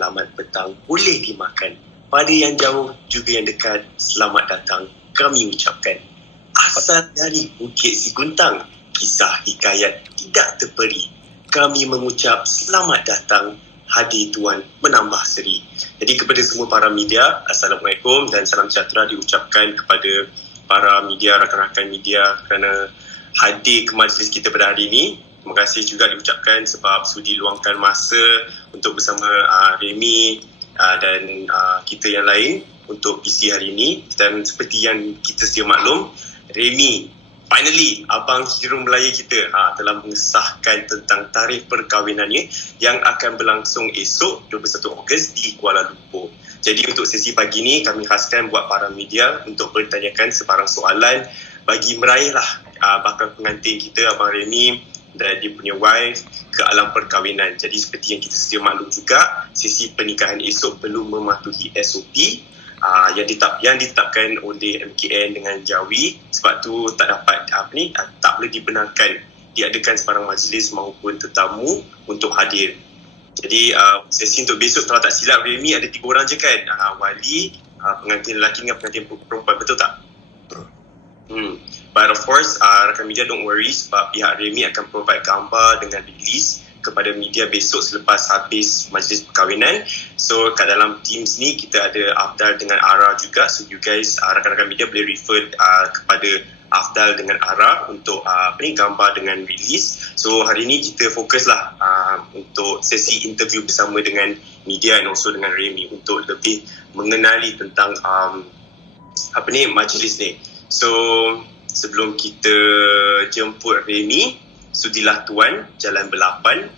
Alamat petang boleh dimakan. Pada yang jauh juga yang dekat, selamat datang kami ucapkan. Asal dari Bukit Siguntang, kisah hikayat tidak terperi. Kami mengucap selamat datang, hadir tuan menambah seri. Jadi kepada semua para media, Assalamualaikum dan salam sejahtera diucapkan kepada para media, rakan-rakan media kerana hadir ke majlis kita pada hari ini. Terima kasih juga diucapkan sebab sudi luangkan masa untuk bersama Remy dan kita yang lain untuk PC hari ini. Dan seperti yang kita sedia maklum, Remy, finally Abang Hero Melaya kita telah mengesahkan tentang tarikh perkahwinannya yang akan berlangsung esok 21 Ogos di Kuala Lumpur. Jadi untuk sesi pagi ni kami khaskan buat para media untuk bertanyakan sebarang soalan bagi meraihlah bakal pengantin kita Abang Remy dan dia punya wife ke alam perkahwinan. Jadi seperti yang kita sedia maklum juga, sesi pernikahan esok perlu mematuhi SOP yang ditetapkan oleh MKN dengan Jawi. Sebab tu tak dapat tak boleh dibenarkan diadakan sebarang majlis maupun tetamu untuk hadir. Jadi sesi untuk besok kalau tak silap Remy ada 3 orang je kan, wali, pengantin lelaki dengan pengantin perempuan, betul tak? But of course, rakan media don't worry sebab pihak Remy akan provide gambar dengan release kepada media besok selepas habis majlis perkahwinan. So kat dalam Teams ni kita ada Afdal dengan Ara juga. So you guys, rakan-rakan media boleh refer kepada Afdal dengan Ara untuk gambar dengan release. So hari ni kita fokuslah untuk sesi interview bersama dengan media and also dengan Remy untuk lebih mengenali tentang majlis ni. So sebelum kita jemput Remy, sudilah tuan jalan belapan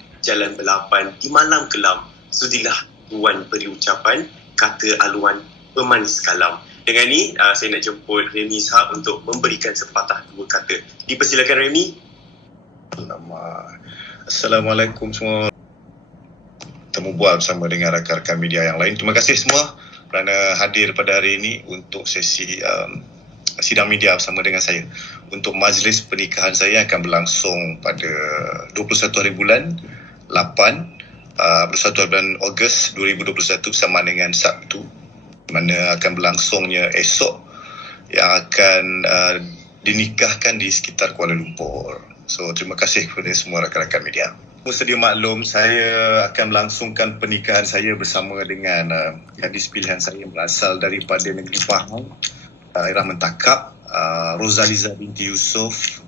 di malam kelam. Sudilah tuan beri ucapan, kata aluan pemanis kalam. Dengan ni saya nak jemput Remy Ishak untuk memberikan sepatah 2 kata. Dipersilakan Remy. Assalamualaikum semua. Temu bual bersama dengan rakan-rakan media yang lain. Terima kasih semua kerana hadir pada hari ini untuk sesi sidang media bersama dengan saya. Untuk majlis pernikahan saya akan berlangsung pada 21 hari bulan 8 21 bulan Ogos 2021 bersama dengan Sabtu, mana akan berlangsungnya esok, yang akan dinikahkan di sekitar Kuala Lumpur. So terima kasih kepada semua rakan-rakan media. Sedia maklum, saya akan melangsungkan pernikahan saya bersama dengan gadis pilihan saya berasal daripada negeri Pahang, daerah Mentakap, Rozaliza binti Yusof,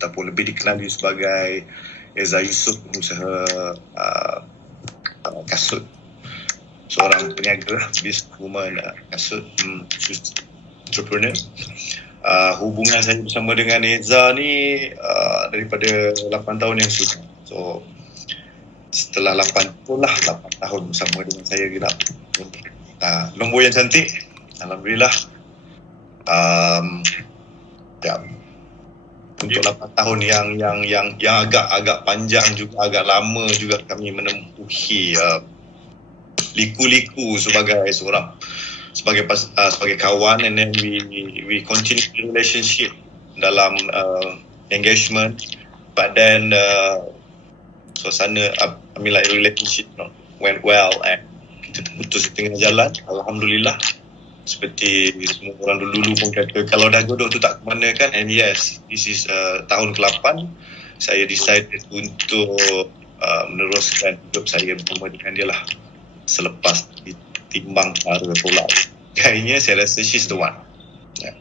ataupun lebih dikenali sebagai Eza Yusof, pengusaha kasut, seorang peniaga, businesswoman, kasut, entrepreneur. Hubungan saya bersama dengan Eza ni daripada 8 tahun yang sudah. So setelah 8 tahun bersama dengan saya genap. Nombor yang cantik, alhamdulillah. Untuk 8 tahun yang agak panjang juga, agak lama juga kami menempuhi liku-liku sebagai kawan, and then we continue the relationship dalam engagement, but then suasana relationship went well and kita terputus di tengah jalan. Alhamdulillah, seperti semua orang dulu pun kata kalau dah jodoh tu tak ke mana kan. And yes, this is tahun ke-8 saya decided untuk meneruskan hidup saya bersama dengan dia lah, selepas ditimbang cara tolak. Akhirnya saya rasa she's the one. Yeah.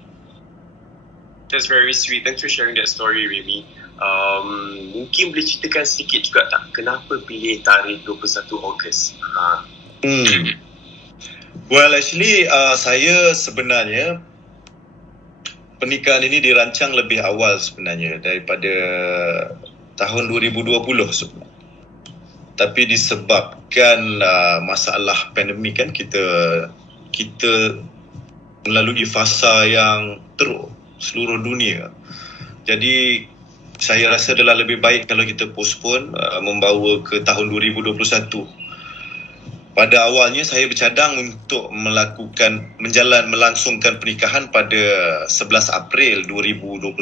That's very sweet. Thanks for sharing that story, Remy. Mungkin boleh ceritakan sedikit juga tak, kenapa pilih tarikh 21 Ogos? Well, actually saya sebenarnya pernikahan ini dirancang lebih awal sebenarnya, daripada tahun 2020 sebenarnya. Tapi disebabkan masalah pandemik kan, kita melalui fasa yang teruk seluruh dunia. Jadi saya rasa adalah lebih baik kalau kita postpone, membawa ke tahun 2021. Pada awalnya saya bercadang untuk melangsungkan pernikahan pada 11 April 2021,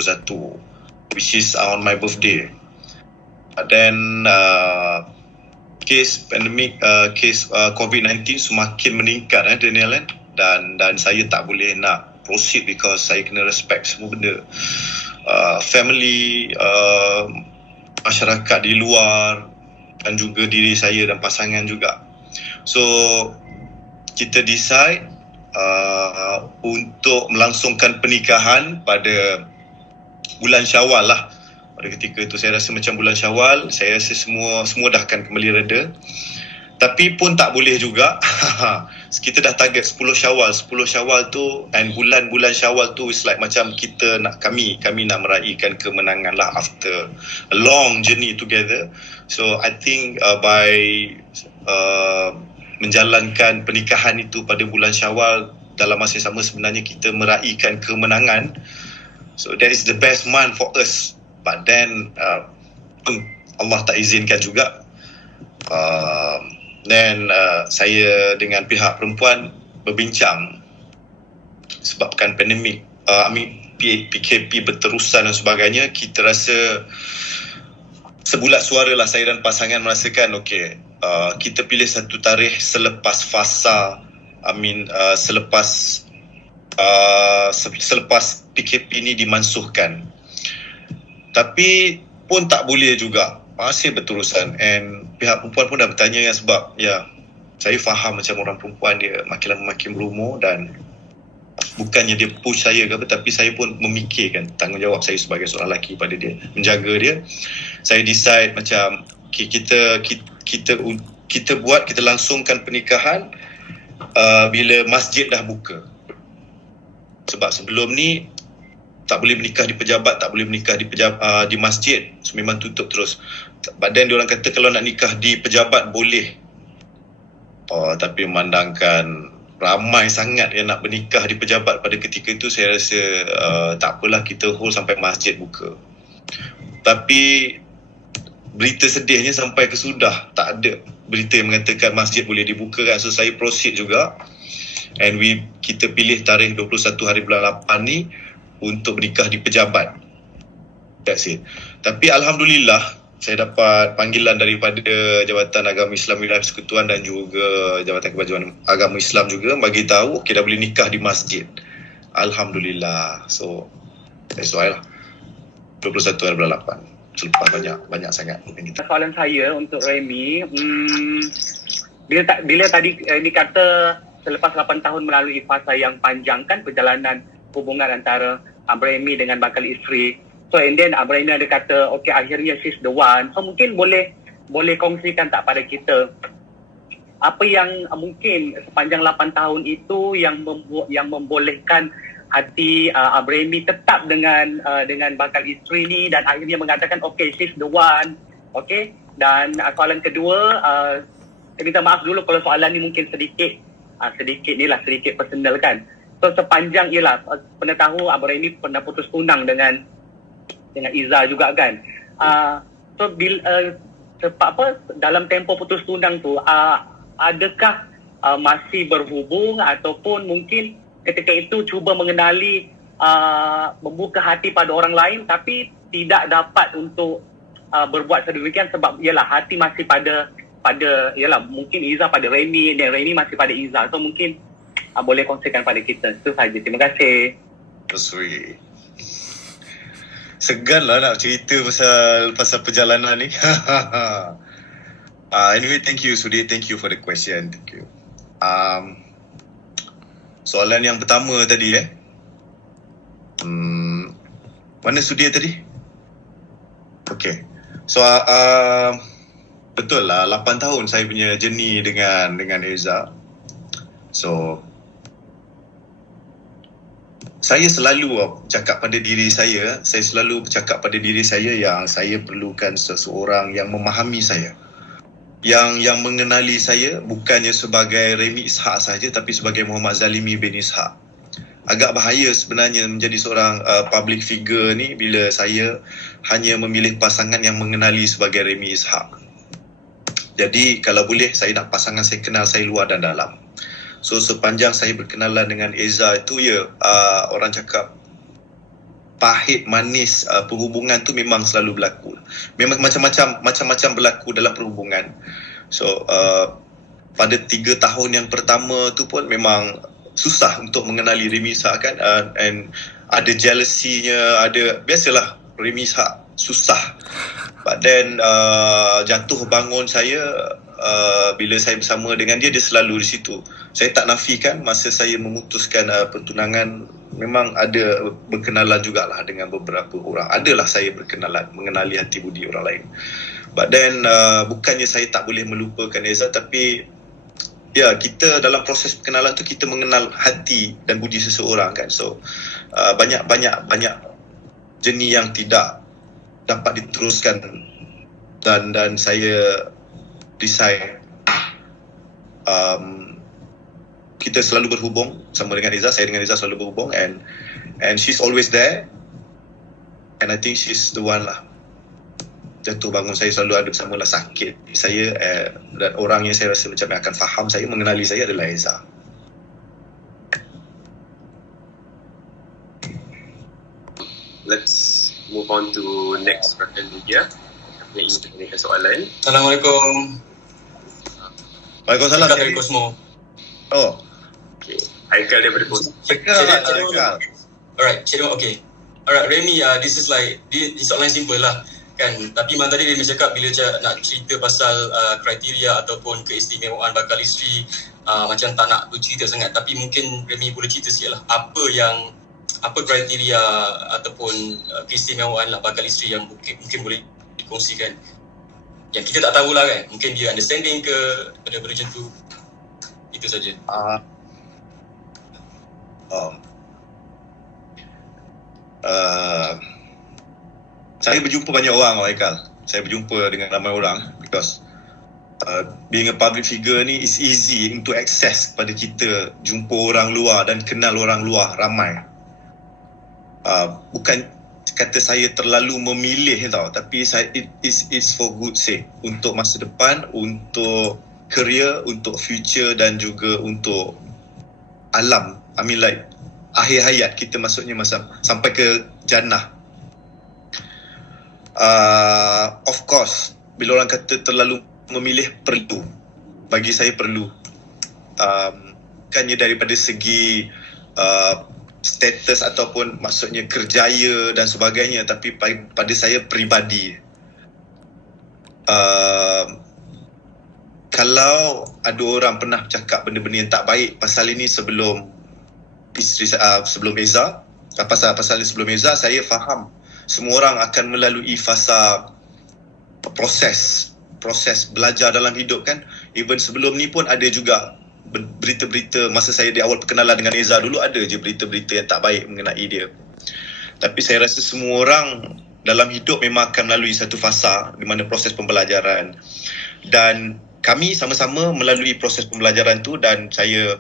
which is on my birthday. Then kes pandemik, kes COVID-19 semakin meningkat Daniel, dan saya tak boleh nak proceed because saya kena respect semua benda. Family, masyarakat di luar, dan juga diri saya dan pasangan juga. So kita decide untuk melangsungkan pernikahan pada bulan Syawal lah. Pada ketika itu saya rasa macam bulan Syawal, saya rasa semua dah akan kembali reda. Tapi pun tak boleh juga. Kita dah target 10 Syawal. 10 Syawal tu, and bulan-bulan Syawal tu is like macam kita nak, kami nak meraihkan kemenangan lah after a long journey together. So I think by menjalankan pernikahan itu pada bulan Syawal, dalam masa yang sama sebenarnya kita meraihkan kemenangan. So that is the best month for us. But then Allah tak izinkan juga. Then saya dengan pihak perempuan berbincang, sebabkan pandemik, PKP berterusan dan sebagainya, kita rasa sebulat suara lah saya dan pasangan merasakan okey, kita pilih satu tarikh selepas fasa, selepas PKP ni dimansuhkan. Tapi pun tak boleh juga, masih berterusan. And pihak perempuan pun dah bertanya, sebab saya faham macam orang perempuan dia makin lama makin berumur, dan bukannya dia push saya ke apa, tapi saya pun memikirkan tanggungjawab saya sebagai seorang lelaki pada dia, menjaga dia. Saya decide macam kita langsungkan pernikahan bila masjid dah buka. Sebab sebelum ni tak boleh menikah di pejabat, tak boleh menikah di masjid, so memang tutup terus. Badan diorang kata kalau nak nikah di pejabat boleh. Tapi memandangkan ramai sangat yang nak bernikah di pejabat pada ketika itu, saya rasa tak apalah, kita hold sampai masjid buka. Tapi berita sedihnya sampai ke sudah tak ada berita yang mengatakan masjid boleh dibuka kan. So saya proceed juga, and kita pilih tarikh 21 hari bulan 8 ni untuk bernikah di pejabat. That's it. Tapi Alhamdulillah, saya dapat panggilan daripada Jabatan Agama Islam Wilayah Persekutuan dan juga Jabatan Kebajikan Agama Islam juga bagi tahu okey dah boleh nikah di masjid. Alhamdulillah. So that's why lah 21 hari bulan 8. Selepas banyak sangat. Soalan saya untuk Remy, bila tadi ini kata selepas 8 tahun melalui fasa yang panjang kan perjalanan hubungan antara Remy dengan bakal isteri. So and then Remy ada kata okay, akhirnya she's the one. So mungkin boleh kongsikan tak pada kita apa yang mungkin sepanjang 8 tahun itu yang membolehkan hati Remy tetap dengan bakal isteri ni, dan akhirnya mengatakan okay, she's the one. Okay. Dan soalan kedua, saya minta maaf dulu kalau soalan ni mungkin sedikit personal kan. So sepanjang pernah tahu Remy pernah putus tunang dengan Iza juga kan. So dalam tempoh putus tunang tu adakah masih berhubung, ataupun mungkin ketika itu cuba mengenali membuka hati pada orang lain tapi tidak dapat untuk berbuat sedemikian sebab hati masih pada mungkin Iza pada Remy dan Remy masih pada Iza. So mungkin boleh kongsikan pada kita. Itu saja. Terima kasih. Sweet. Segan lah nak cerita pasal perjalanan ni. Anyway, thank you Sudi. Thank you for the question. Thank you. Soalan yang pertama tadi mana Sudi tadi? Okay. So betul lah 8 tahun saya punya journey dengan Eza. So saya selalu cakap pada diri saya selalu bercakap pada diri saya yang saya perlukan seseorang yang memahami saya, yang mengenali saya bukannya sebagai Remy Ishak saja tapi sebagai Muhammad Zalimi bin Ishak. Agak bahaya sebenarnya menjadi seorang public figure ni bila saya hanya memilih pasangan yang mengenali sebagai Remy Ishak. Jadi kalau boleh saya nak pasangan saya kenal saya luar dan dalam. So sepanjang saya berkenalan dengan Eza itu orang cakap pahit manis perhubungan tu memang selalu berlaku. Memang macam-macam berlaku dalam perhubungan. So pada 3 tahun yang pertama tu pun memang susah untuk mengenali Remy Ishak kan, and ada jealousy-nya, ada, biasalah Remy Ishak susah. But then jatuh bangun saya bila saya bersama dengan dia selalu di situ. Saya tak nafikan masa saya memutuskan pertunangan, memang ada berkenalan jugalah dengan beberapa orang. Adalah saya berkenalan, mengenali hati budi orang lain. But then bukannya saya tak boleh melupakan Eza, tapi ya, kita dalam proses perkenalan tu kita mengenal hati dan budi seseorang kan. So banyak jenis yang tidak dapat diteruskan, dan saya decide kita selalu berhubung sama dengan Eza. Saya dengan Eza selalu berhubung, and she's always there, and I think she's the one lah. Jatuh bangun saya selalu ada bersama lah, sakit saya, dan orang yang saya rasa macam yang akan faham saya, mengenali saya adalah Eza. Let's move on to next rakan media yang ingin bertanyakan soalan. Assalamualaikum. Waalaikumsalam. Dari Cosmo. Oh, Okay. Haikal daripada Kos. Haikal. Alright, okay. Alright, Remy, this is like, this soalan simple lah kan. Tapi memang tadi Remy cakap bila nak cerita pasal kriteria ataupun keistimewaan bakal isteri, macam tak nak bercerita sangat. Tapi mungkin Remy boleh cerita sikit lah, apa kriteria ataupun keistimewaan lah bakal isteri yang mungkin boleh dikongsikan, yang kita tak tahulah kan. Mungkin dia understanding ke, benda-benda macam tu. Itu saja. Saya berjumpa banyak orang, Haikal. Saya berjumpa dengan ramai orang because being a public figure ni is easy untuk access kepada kita, jumpa orang luar dan kenal orang luar ramai. Bukan kata saya terlalu memilih tau, tapi it is for good sake, untuk masa depan, untuk career, untuk future, dan juga untuk alam. I mean like akhir hayat kita, maksudnya masa sampai ke jannah. Of course, bila orang kata terlalu memilih, perlu. Bagi saya perlu. Bukannya daripada segi status ataupun maksudnya kerjaya dan sebagainya, tapi pada saya peribadi. Kalau ada orang pernah cakap benda-benda yang tak baik pasal ini sebelum sebelum Eza, pasal ini sebelum Eza, saya faham semua orang akan melalui fasa proses belajar dalam hidup kan. Even sebelum ni pun ada juga berita-berita, masa saya di awal perkenalan dengan Eza dulu, ada je berita-berita yang tak baik mengenai dia. Tapi saya rasa semua orang dalam hidup memang akan melalui satu fasa di mana proses pembelajaran, dan kami sama-sama melalui proses pembelajaran tu. Dan saya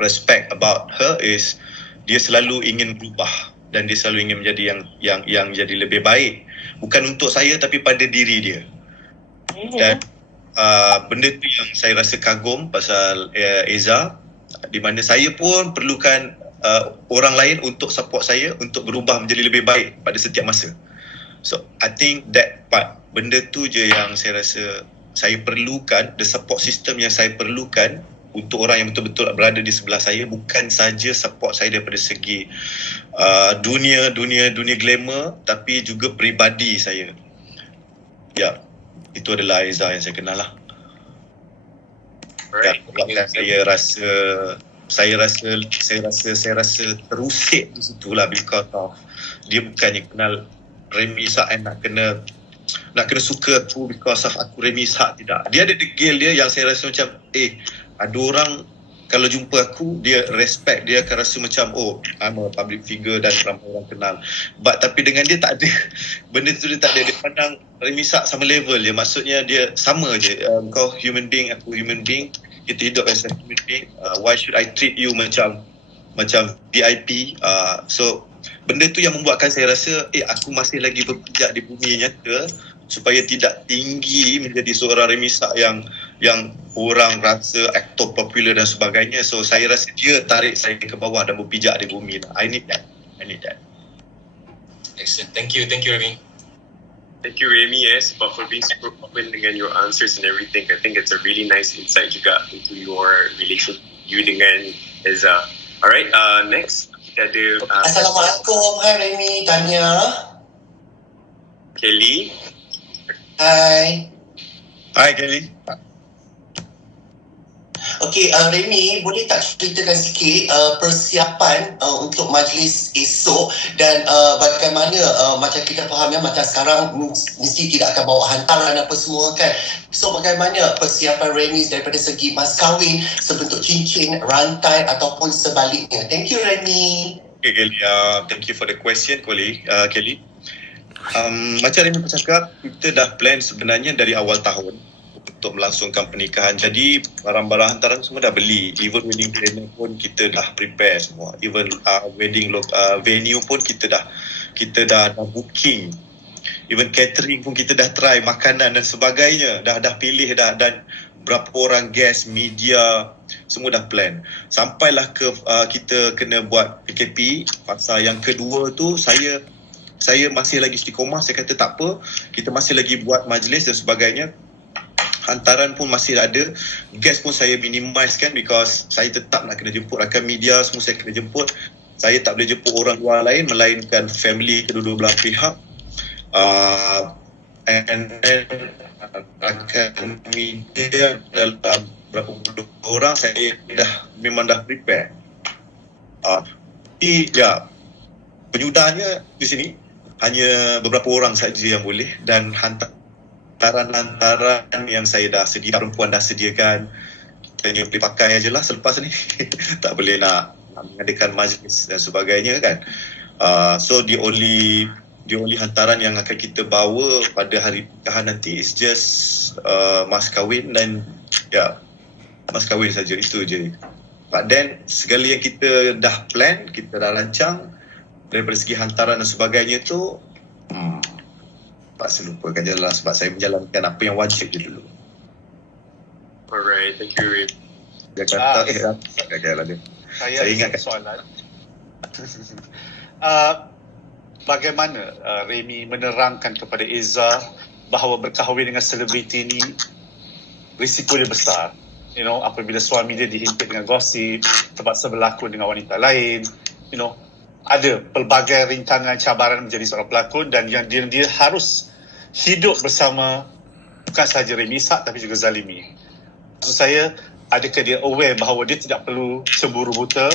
respect about her is dia selalu ingin berubah, dan dia selalu ingin menjadi yang jadi lebih baik, bukan untuk saya tapi pada diri dia. Dan benda tu yang saya rasa kagum pasal Eza, di mana saya pun perlukan orang lain untuk support saya untuk berubah menjadi lebih baik pada setiap masa. So I think that part, benda tu je yang saya rasa saya perlukan, the support system yang saya perlukan untuk orang yang betul-betul berada di sebelah saya, bukan saja support saya daripada segi dunia glamour, tapi juga peribadi saya. Ya, itu adalah Eza yang saya kenal lah. Alright. Ya, saya rasa terusik di situ lah, because of dia bukannya kenal Remy Ishak and nak kena suka aku because of aku Remy Ishak, tidak. Dia ada degil dia yang saya rasa macam ada orang kalau jumpa aku, dia respect, dia akan rasa macam I'm a public figure dan ramai orang kenal. Tapi dengan dia tak ada benda tu, dia tak ada. Dia pandang Remy Ishak sama level je, maksudnya dia sama je. Kau human being, aku human being, kita hidup as a human being. Why should I treat you macam VIP? So benda tu yang membuatkan saya rasa aku masih lagi berpijak di bumi nyata, supaya tidak tinggi menjadi seorang Remy Ishak yang orang rasa aktor popular dan sebagainya. So saya rasa dia tarik saya ke bawah dan berpijak di bumi. I need that. Excellent. Thank you Remy. Thank you, Remy, for being super open dengan your answers and everything. I think it's a really nice insight juga into your relationship you dengan Eza. Alright, next kita ada Assalamualaikum. Hai Remy, Tanya. Kelly. Hai. Hai Kelly. Okey, Remy, boleh tak ceritakan sikit persiapan untuk majlis esok dan bagaimana macam kita faham ya, macam sekarang mesti tidak akan bawa hantaran apa semua kan. So bagaimana persiapan Remy daripada segi mas kahwin, sebentuk cincin, rantai ataupun sebaliknya. Thank you Remy. Okay Kelly, thank you for the question Kelly. Macam Remy bercakap, kita dah plan sebenarnya dari awal tahun untuk melangsungkan pernikahan. Jadi barang-barang hantaran semua dah beli. Even wedding planner pun kita dah prepare semua. Even wedding venue pun kita dah booking. Even catering pun kita dah try, makanan dan sebagainya dah pilih dah, dan berapa orang guest, media, semua dah plan. Sampailah ke kita kena buat PKP fasa yang kedua tu, saya masih lagi istiqomah. Saya kata tak apa, kita masih lagi buat majlis dan sebagainya. Hantaran pun masih ada, guest pun saya minimize kan, because saya tetap nak kena jemput rakan media, semua saya kena jemput. Saya tak boleh jemput orang luar lain melainkan family kedua-dua belah pihak. And rakan media dalam berapa puluh orang saya memang dah prepare. Penyudahnya di sini hanya beberapa orang saja yang boleh, dan hantaran yang saya dah sedia, perempuan dah sediakan, kita hanya boleh pakai je lah selepas ni. Tak boleh nak mengadakan majlis dan sebagainya kan. So the only hantaran yang akan kita bawa pada hari pernikahan nanti is just mas kahwin dan mas kahwin saja, itu je. But then segala yang kita dah plan, kita dah rancang daripada segi hantaran dan sebagainya tu, paksa lupakan je lah, sebab saya menjalankan apa yang wajib je dulu. Alright, thank you, Remy. Dia kata gagal dia. Saya ingatkan soalan. Bagaimana Remy menerangkan kepada Eza bahawa berkahwin dengan selebriti ni risiko dia besar. You know, apabila suami dia dihimpit dengan gosip, terpaksa berlakon dengan wanita lain, you know, ada pelbagai rintangan, cabaran menjadi seorang pelakon, dan yang dia harus hidup bersama bukan sahaja Remy Ishak tapi juga Zalimi. Maksud saya, adakah dia aware bahawa dia tidak perlu cemburu buta,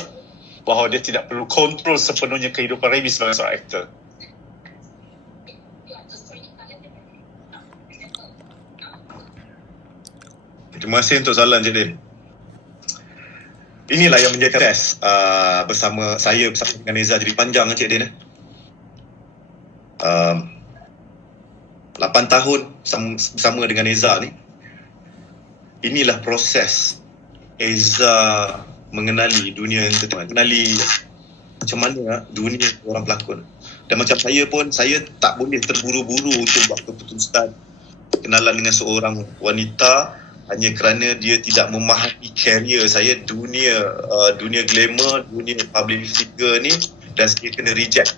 bahawa dia tidak perlu kontrol sepenuhnya kehidupan Remy sebagai seorang aktor? Terima kasih untuk soalan Cik Din. Inilah yang menjadi proses bersama dengan Eza jadi panjang Cik Din. 8 tahun bersama dengan Eza ni. Inilah proses Eza mengenali dunia entertainment, mengenali macam mana dunia orang pelakon. Dan macam saya pun, saya tak boleh terburu-buru untuk buat keputusan kenalan dengan seorang wanita hanya kerana dia tidak memahami career saya, dunia glamour, dunia public figure ni, dan saya kena reject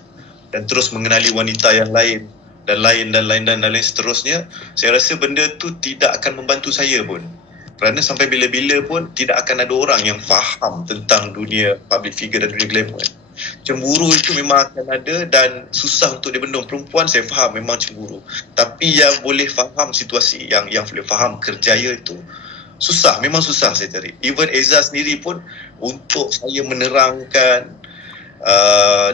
dan terus mengenali wanita yang lain dan lain seterusnya. Saya rasa benda tu tidak akan membantu saya pun, kerana sampai bila-bila pun tidak akan ada orang yang faham tentang dunia public figure dan dunia glamour. Cemburu itu memang akan ada dan susah untuk dibendung. Perempuan saya faham memang cemburu, tapi yang boleh faham situasi, yang boleh faham kerjaya itu susah, memang susah saya cari. Even Eza sendiri pun, untuk saya menerangkan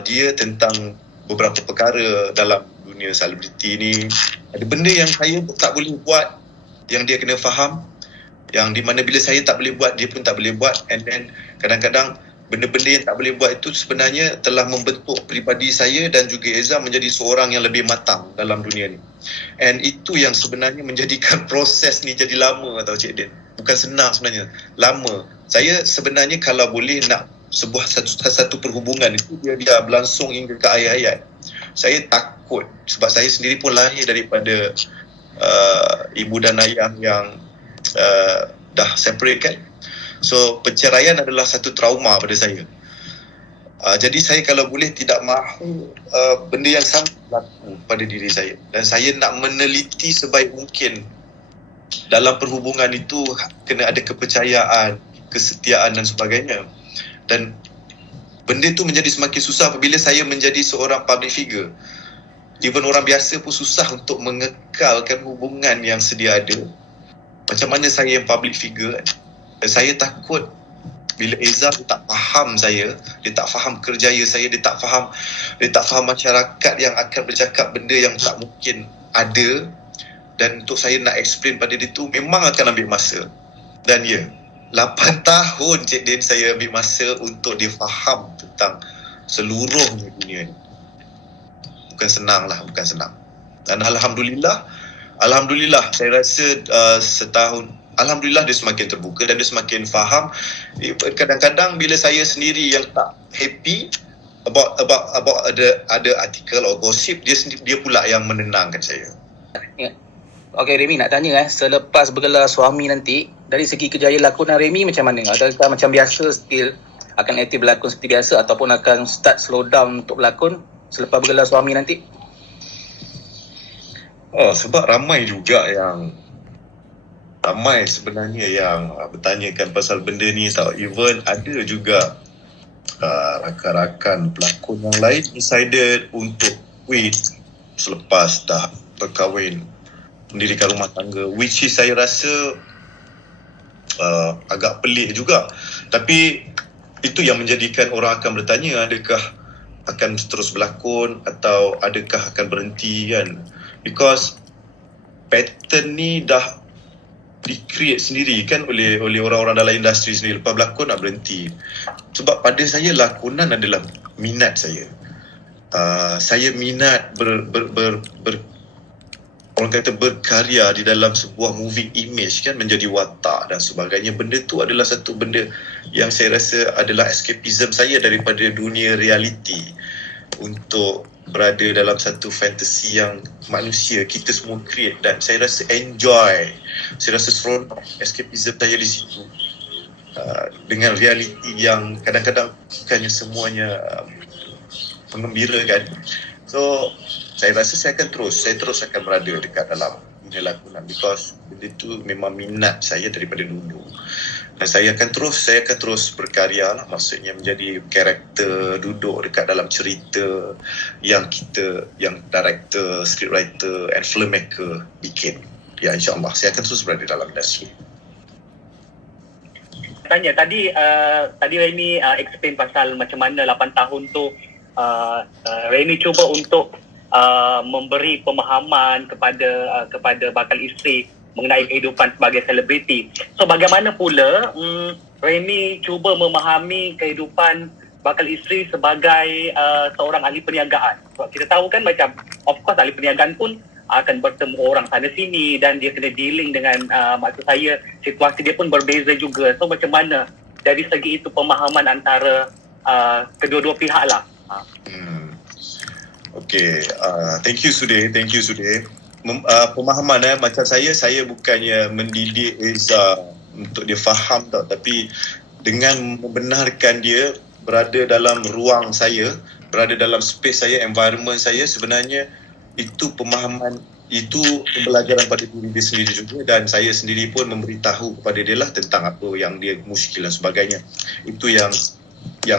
dia tentang beberapa perkara dalam dunia selebriti ni, ada benda yang saya tak boleh buat, yang dia kena faham, yang di mana bila saya tak boleh buat, dia pun tak boleh buat. And then kadang-kadang benda-benda yang tak boleh buat itu sebenarnya telah membentuk peribadi saya dan juga Eza menjadi seorang yang lebih matang dalam dunia ni. And itu yang sebenarnya menjadikan proses ni jadi lama, tahu Cik Din. Bukan senang sebenarnya, lama. Saya sebenarnya kalau boleh nak sebuah satu perhubungan itu dia berlangsung hingga ke ayat-ayat. Saya takut sebab saya sendiri pun lahir daripada ibu dan ayah yang dah separate kan. So perceraian adalah satu trauma pada saya. Jadi saya kalau boleh tidak mahu benda yang sama berlaku pada diri saya, dan saya nak meneliti sebaik mungkin. Dalam perhubungan itu kena ada kepercayaan, kesetiaan dan sebagainya. Dan benda tu menjadi semakin susah apabila saya menjadi seorang public figure. Even orang biasa pun susah untuk mengekalkan hubungan yang sedia ada. Macam mana saya yang public figure kan? Dan saya takut bila Eza dia tak faham saya, dia tak faham kerjaya saya, dia tak faham masyarakat yang akan bercakap benda yang tak mungkin ada. Dan untuk saya nak explain pada dia tu memang akan ambil masa. Dan 8 tahun Cik Din saya ambil masa untuk dia faham tentang seluruhnya dunia ni. Bukan senang. Dan Alhamdulillah saya rasa setahun, Alhamdulillah dia semakin terbuka dan dia semakin faham. Kadang-kadang bila saya sendiri yang tak happy about ada artikel atau gosip, dia pula yang menenangkan saya. Okey Remy, nak tanya selepas bergelar suami nanti, dari segi kejayaan lakonan Remy macam mana? Adakah macam biasa still akan aktif berlakon seperti biasa ataupun akan start slow down untuk berlakon selepas bergelar suami nanti? Sebab ramai sebenarnya yang bertanyakan pasal benda ni tau. Even ada juga rakan-rakan pelakon yang lain decided untuk quit selepas dah berkahwin, mendirikan rumah tangga, which is saya rasa agak pelik juga. Tapi itu yang menjadikan orang akan bertanya, adakah akan terus berlakon atau adakah akan berhenti kan? Because pattern ni dah di-create sendiri kan oleh orang-orang dalam industri sendiri. Lepas berlakon nak berhenti. Sebab pada saya lakonan adalah minat saya. Saya minat orang kata berkarya di dalam sebuah moving image kan, menjadi watak dan sebagainya. Benda tu adalah satu benda yang saya rasa adalah escapism saya daripada dunia reality, untuk berada dalam satu fantasi yang manusia kita semua create. Dan saya rasa enjoy, saya rasa seronok escapism saya di situ, dengan reality yang kadang-kadang bukannya semuanya mengembirakan. So saya rasa saya terus akan berada dekat dalam dunia lakonan, because benda tu memang minat saya daripada dulu. Dan saya akan terus berkarya lah, maksudnya menjadi karakter, duduk dekat dalam cerita yang director, scriptwriter and filmmaker bikin. Ya, insyaAllah saya akan terus berada dalam industri. Tanya tadi Remy explain pasal macam mana 8 tahun tu Remy cuba untuk memberi pemahaman kepada bakal isteri mengenai kehidupan sebagai selebriti. So bagaimana pula Remy cuba memahami kehidupan bakal isteri sebagai seorang ahli perniagaan. Sebab kita tahu kan macam, of course ahli perniagaan pun akan bertemu orang sana sini dan dia kena dealing dengan maksud saya situasi dia pun berbeza juga. So macam mana dari segi itu pemahaman antara kedua-dua pihak lah. Okay, thank you Sudir. Pemahaman macam saya bukannya mendidik Eza untuk dia faham tau, tapi dengan membenarkan dia berada dalam ruang saya, berada dalam space saya, environment saya, sebenarnya itu pemahaman, itu pembelajaran pada diri dia sendiri juga. Dan saya sendiri pun memberitahu kepada dia lah tentang apa yang dia muskil dan sebagainya. Itu yang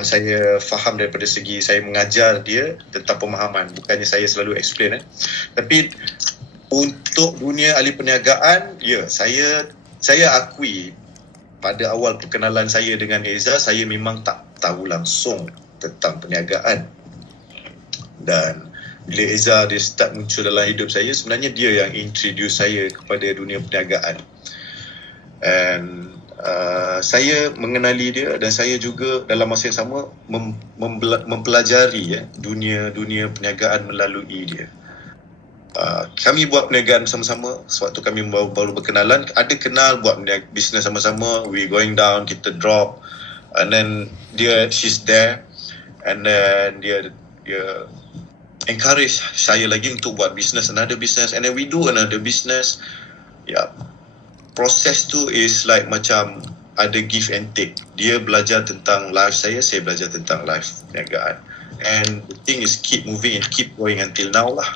saya faham daripada segi saya mengajar dia tentang pemahaman, bukannya saya selalu explain. Tapi untuk dunia ahli perniagaan, saya akui pada awal perkenalan saya dengan Eza, saya memang tak tahu langsung tentang perniagaan. Dan bila Eza dia start muncul dalam hidup saya, sebenarnya dia yang introduce saya kepada dunia perniagaan. And saya mengenali dia, dan saya juga dalam masa yang sama mempelajari dunia perniagaan melalui dia. Kami buat perniagaan bersama-sama sewaktu kami baru berkenalan. Ada kenal buat bisnes sama-sama, we going down, kita drop, and then she's there, and then dia encourage saya lagi untuk buat another business, and then we do another business. Proses tu is like macam ada give and take. dia belajar tentang live saya belajar tentang live perniagaan. And the thing is keep moving and keep going until now lah.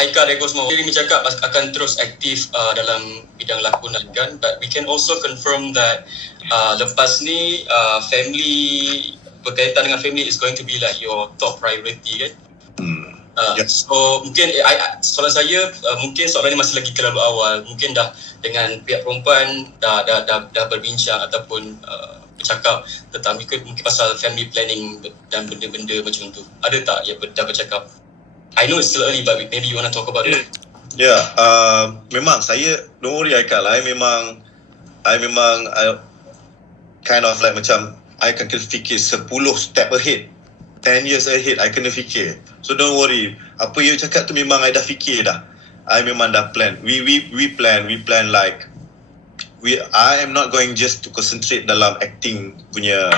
Haikal Rego semua. Remy cakap akan terus aktif dalam bidang lakonan kan, but we can also confirm that lepas ni family, berkaitan dengan family is going to be like your top priority kan. Yes. So mungkin soalan saya mungkin soalan ini masih lagi terlalu awal, mungkin dah dengan pihak perempuan dah berbincang ataupun bercakap tentang mungkin pasal family planning dan benda-benda macam tu. Ada tak yang dah bercakap? I know it's still early, but maybe you want to talk about it. Yeah, memang saya, don't worry Haikal, I memang kind of like macam I akan kena fikir 10 step ahead, 10 years ahead, I kena fikir. So don't worry, apa you cakap tu memang I dah fikir dah. I memang dah plan. We plan like I am not going just to concentrate dalam acting punya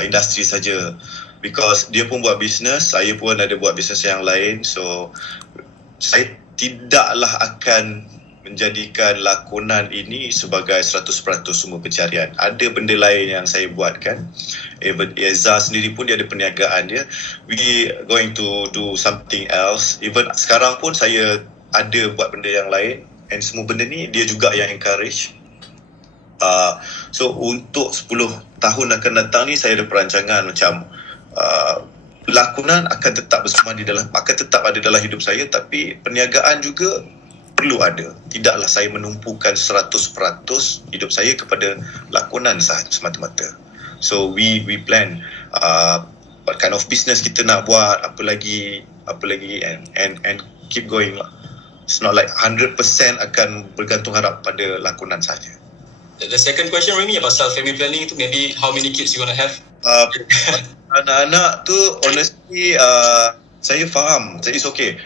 industri saja. Because dia pun buat bisnes, saya pun ada buat bisnes yang lain. So saya tidaklah akan menjadikan lakonan ini sebagai 100% sumber pencarian. Ada benda lain yang saya buatkan. Even Eza sendiri pun dia ada perniagaan dia. We going to do something else. Even sekarang pun saya ada buat benda yang lain. And semua benda ni dia juga yang encourage. So untuk 10 tahun akan datang ni saya ada perancangan macam lakonan akan tetap ada dalam hidup saya, tapi perniagaan juga perlu ada. Tidaklah saya menumpukan 100% hidup saya kepada lakonan sahaja semata-mata. So we plan what kind of business kita nak buat, apa lagi and keep going lah. It's not like 100% akan bergantung harap pada lakonan sahaja. The second question Remy pasal family planning tu, maybe how many kids you gonna have? Anak-anak tu honestly saya faham, it's okay.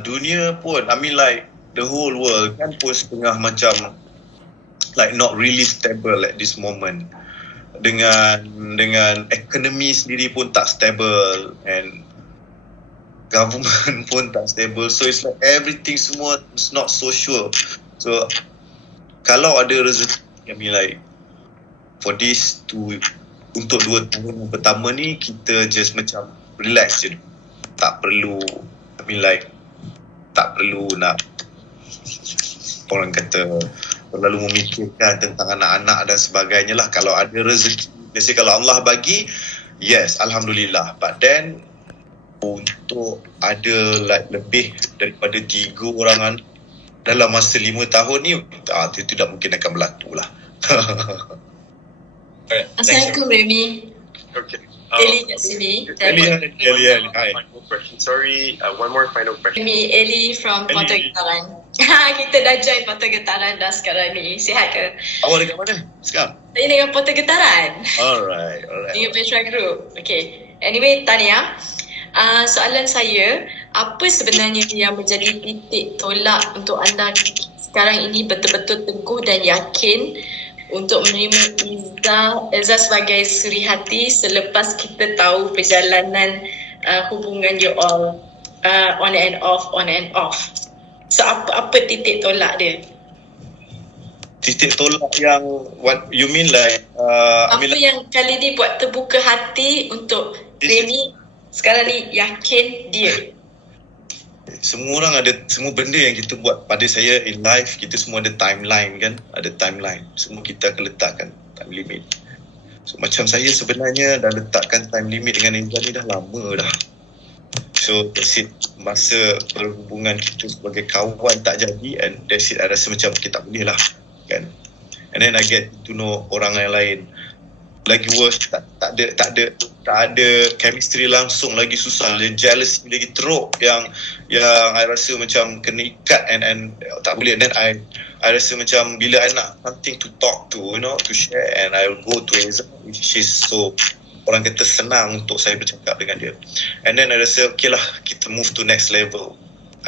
Dunia pun, I mean like the whole world kan pun setengah macam like not really stable at this moment. Dengan ekonomi sendiri pun tak stable and government pun tak stable, so it's like everything semua is not so sure. So kalau ada rezeki, I mean like for this untuk 2 tahun yang pertama ni kita just macam relax je, tak perlu, I mean like tak perlu nak orang kata terlalu memikirkan tentang anak-anak dan sebagainya lah. Kalau ada rezeki, biasa kalau Allah bagi, yes, Alhamdulillah. But then untuk ada like lebih daripada 3 orang anak dalam masa 5 tahun ni, itu tidak mungkin akan berlaku lah. Assalamualaikum Remy. Okay. Eli kat sini. Eli, hi. Final question. Sorry, one more final question. Remy, Eli from Eli. Portal Getaran. Kita dah join Portal Getaran dah sekarang ni. Sihat ke? Awak dekat mana sekarang? Saya dengan Portal Getaran. Alright. Dengan Petra Group. Okay. Anyway, Tania. Soalan saya, apa sebenarnya yang menjadi titik tolak untuk anda sekarang ini betul-betul teguh dan yakin untuk menerima Eza sebagai suri hati selepas kita tahu perjalanan hubungan you all on and off. So apa titik tolak dia? Titik tolak yang what you mean like apa yang kali ni buat terbuka hati untuk Remy sekarang ni yakin dia? Semua orang ada, semua benda yang kita buat pada saya in life, kita semua ada timeline kan, ada timeline. Semua kita akan letakkan time limit. So macam saya sebenarnya dah letakkan time limit dengan Eza ni dah lama dah. So that's it, masa perhubungan kita sebagai kawan tak jadi, and that's it, I rasa macam kita tak boleh lah kan. And then I get to know orang yang lain. Lagi worse, tak ada chemistry langsung, lagi susah, lagi jealous, lagi teruk yang I rasa macam kena ikat and tak boleh. And then I rasa macam bila I nak something to talk to, you know, to share, and I will go to Eza, she's so, orang kata senang untuk saya bercakap dengan dia. And then I rasa okay lah, kita move to next level,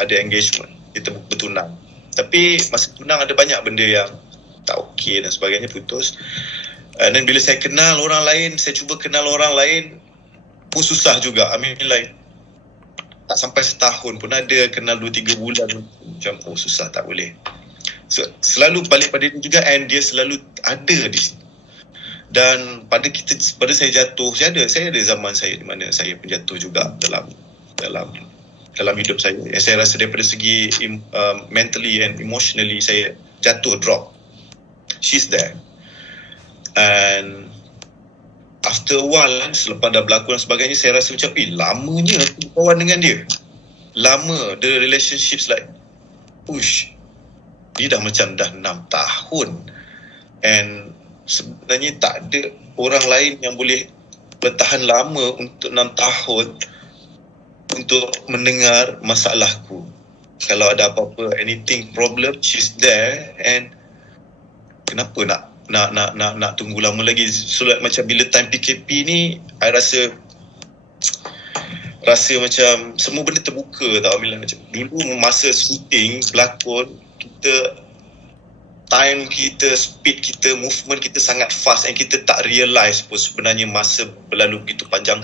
ada engagement, kita bertunang. Tapi masa tunang ada banyak benda yang tak okay dan sebagainya, putus. Dan bila saya kenal orang lain, saya cuba kenal orang lain pun susah juga. I mean like tak sampai setahun pun ada, kenal 2-3 bulan macam susah, tak boleh. So, selalu balik pada dia juga, and dia selalu ada di sini. Dan pada saya jatuh, saya ada zaman saya di mana saya pun jatuh juga dalam hidup saya. Saya rasa daripada segi mentally and emotionally saya jatuh, drop. She's there. And after a while, selepas dah berlaku dan sebagainya, saya rasa macam lamanya aku kawan dengan dia. Lama, the relationships like push. Dia dah macam dah 6 tahun. And sebenarnya tak ada orang lain yang boleh bertahan lama untuk 6 tahun untuk mendengar masalahku. Kalau ada apa-apa, anything problem, she's there. And kenapa nak tunggu lama lagi? So like, macam bila time PKP ni, I rasa macam semua benda terbuka tau. Macam dulu masa shooting, pelakon, time kita, speed kita, movement kita sangat fast, and kita tak realise pun sebenarnya masa berlalu begitu panjang.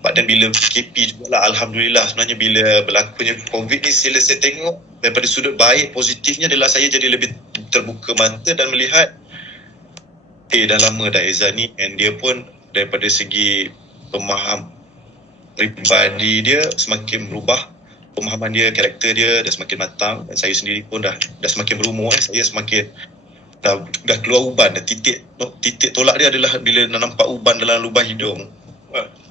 But then bila PKP jugalah, Alhamdulillah, sebenarnya bila berlakunya COVID ni, saya tengok daripada sudut baik, positifnya adalah saya jadi lebih terbuka mata dan melihat dah lama dah Eza ni, and dia pun daripada segi peribadi dia semakin berubah, pemahaman dia, karakter dia dah semakin matang, dan saya sendiri pun dah semakin berumur. Saya semakin dah keluar uban, dah titik tolak dia adalah bila nampak uban dalam lubang hidung.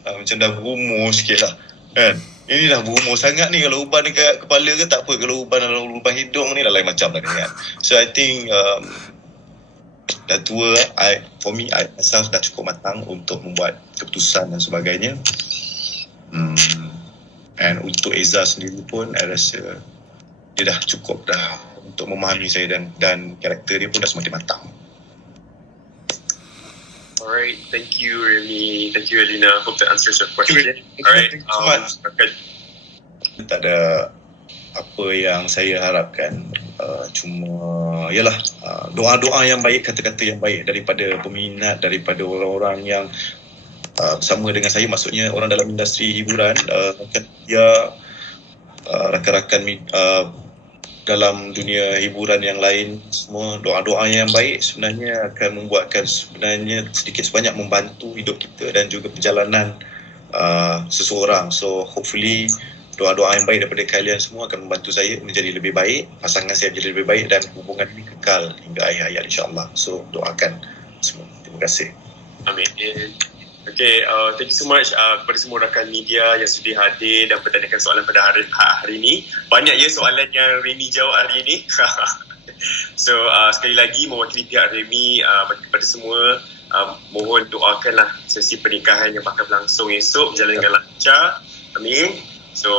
Macam dah berumur sikit lah kan. Ini dah berumur sangat ni, kalau uban dekat kepala ke tak apa, kalau uban dalam lubang hidung ni dah lain macam lah kan. So I think dah tua, for me, I myself dah cukup matang untuk membuat keputusan dan sebagainya. And untuk Eza sendiri pun, I rasa dia dah cukup dah untuk memahami saya, dan karakter dia pun dah semakin matang. Alright, thank you Remy, thank you Alina. Hope that answers your question. Alright, thank you so much. Tak ada apa yang saya harapkan, cuma ialah doa-doa yang baik, kata-kata yang baik daripada peminat, daripada orang-orang yang bersama dengan saya, maksudnya orang dalam industri hiburan, rakan-rakan dalam dunia hiburan yang lain, semua doa-doa yang baik sebenarnya akan membuatkan, sebenarnya sedikit sebanyak membantu hidup kita dan juga perjalanan seseorang. So hopefully doa-doa yang baik daripada kalian semua akan membantu saya menjadi lebih baik, pasangan saya menjadi lebih baik, dan hubungan ini kekal hingga akhir hayat insya-Allah. So doakan semua. Terima kasih. Amin. Okay, thank you so much kepada semua rakan media yang sudah hadir dan bertanyakan soalan pada hari ini. Banyak ya soalan yang Remy jawab hari ini. So sekali lagi mewakili pihak Remy, kepada semua, mohon doakanlah sesi pernikahan yang bakal berlangsung esok berjalan dengan lancar. Amin. So